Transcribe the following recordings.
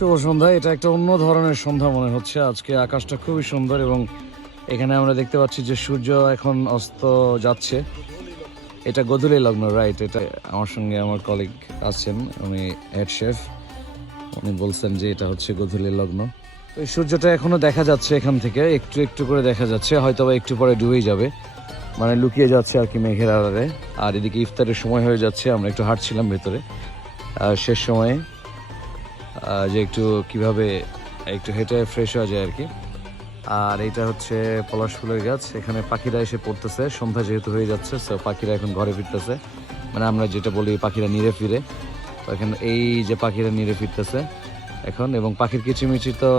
শুভ সন্ধ্যা, এটা একটা অন্য ধরনের সন্ধ্যা মনে হচ্ছে। আজকে আকাশটা খুবই সুন্দর এবং এখানে আমরা দেখতে পাচ্ছি যে সূর্য এখন অস্ত যাচ্ছে। এটা গধূলি লগ্ন রাইট এটা আমার সঙ্গে আমার কলিগ আছেন, উনি হেড শেফ উনি বলছেন যে এটা হচ্ছে গধূলি লগ্ন। তো এই সূর্যটা এখনও দেখা যাচ্ছে এখান থেকে, একটু একটু করে দেখা যাচ্ছে হয়তো বা একটু পরে ডুবেই যাবে। মানে লুকিয়ে যাচ্ছে আর কি মেঘের আড়ালে। আর এদিকে ইফতারের সময় হয়ে যাচ্ছে, আমরা একটু হাঁটছিলাম ভেতরে। আর শেষ সময়ে যে একটু কীভাবে একটু হেঁটে ফ্রেশ হওয়া যায় আর কি আর এটা হচ্ছে পলাশ ফুলের গাছ। এখানে পাখিরা এসে পড়তেছে। সন্ধ্যা যেহেতু হয়ে যাচ্ছে সো পাখিরা এখন ঘরে ফিরতেছে। মানে আমরা যেটা বলি, পাখিরা নিরে ফিরে। তো এখন এই যে পাখিরা নিরে ফিরতেছে এখন, এবং পাখির কিচিরমিচির তো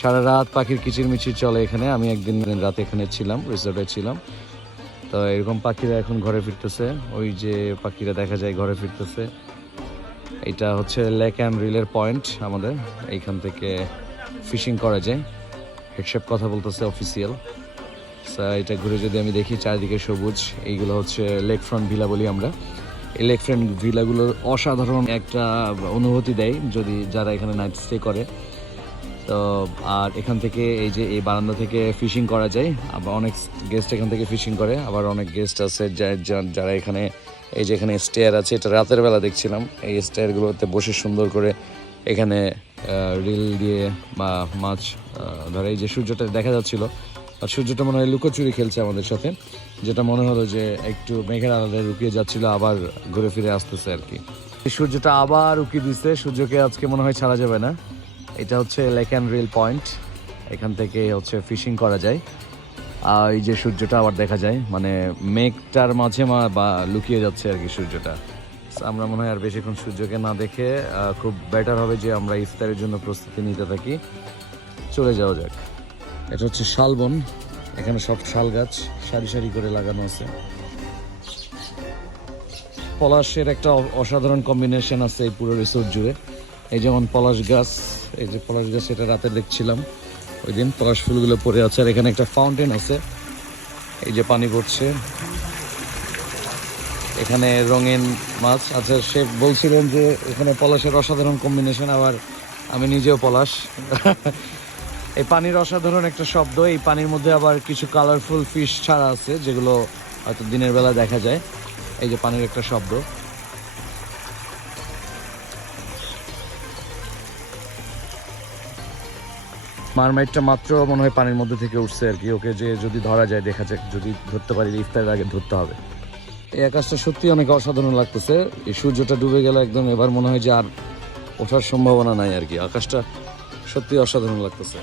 সারা রাত পাখির কিচিরমিচির চলে এখানে। আমি একদিন রাতে এখানে ছিলাম রিসোর্টে ছিলাম। তো এরকম পাখিরা এখন ঘরে ফিরতেছে। ওই যে পাখিরা দেখা যায় ঘরে ফিরতেছে। এটা হচ্ছে লেক অ্যান্ড রিলের পয়েন্ট আমাদের। এইখান থেকে ফিশিং করা যায়। হেডশেপ কথা বলতেছে অফিসিয়াল এটা ঘুরে যদি আমি দেখি, চারিদিকে সবুজ, এইগুলো হচ্ছে লেক ফ্রন্ট ভিলা বলি আমরা। এই লেক ফ্রন্ট ভিলাগুলো অসাধারণ একটা অনুভূতি দেয় যদি যারা এখানে নাইট স্টে করে। তো আর এখান থেকে এই যে এই বারান্দা থেকে ফিশিং করা যায়। আবার অনেক গেস্ট এখান থেকে ফিশিং করে, আবার অনেক গেস্ট আছে যারা এখানে এই যে এখানে স্টেয়ার আছে, এটা রাতের বেলা দেখছিলাম। এই স্টেয়ারগুলোতে বসে সুন্দর করে এখানে রিল দিয়ে বা মাছ ধরে এই যে সূর্যটা দেখা যাচ্ছিল, আর সূর্যটা মনে হয় লুকোচুরি খেলছে আমাদের সাথে, যেটা মনে হলো যে একটু মেঘের আলাদা লুকিয়ে যাচ্ছিল, আবার ঘুরে ফিরে আসতেছে আর কি। সূর্যটা আবার উকি দিচ্ছে সূর্যকে আজকে মনে হয় ছাড়া যাবে না। এটা হচ্ছে লেক অ্যান্ড রিল পয়েন্ট, এখান থেকে হচ্ছে ফিশিং করা যায়। এই যে সূর্যটা আবার দেখা যায় মানে মেঘটার মাঝে বা লুকিয়ে যাচ্ছে আর কি সূর্যটা। আমরা মনে হয় আর বেশিক্ষণ সূর্যকে না দেখে খুব বেটার হবে যে আমরা ইফতারের জন্য প্রস্তুতি নিতে থাকি। চলে যাওয়া যাক। এটা হচ্ছে শালবন। এখানে সব শাল গাছ সারি সারি করে লাগানো আছে। পলাশের একটা অসাধারণ কম্বিনেশন আছে এই পুরো রিসোর্ট জুড়ে। এই যেমন পলাশ গাছ, এই যে পলাশ গাছ, এটা রাতে দেখছিলাম। ওই দিন পলাশ ফুলগুলো পড়ে আছে, আর এখানে একটা ফাউন্টেন আছে। এই যে পানি পড়ছে। এখানে রঙিন মাছ আচ্ছা সে বলছিলেন যে, এখানে পলাশের অসাধারণ কম্বিনেশন আবার আমি নিজেও পলাশ। এই পানির অসাধারণ একটা শব্দ, এই পানির মধ্যে আবার কিছু কালারফুল ফিশ ছাড়া আছে, যেগুলো হয়তো দিনের বেলা দেখা যায়। এই যে পানির একটা শব্দ। মারমাইটটা মাত্র মনে হয় পানির মধ্যে থেকে উঠছে আর কি। ওকে যে যদি ধরা যায়, দেখা যাক, যদি ধরতে পারি, ইফতারের আগে ধরতে হবে। এই আকাশটা সত্যি অনেক অসাধারণ লাগতেছে। এই সূর্যটা ডুবে গেলে একদম এবার মনে হয় যে আর ওঠার সম্ভাবনা নাই আর কি। আকাশটা সত্যি অসাধারণ লাগতেছে।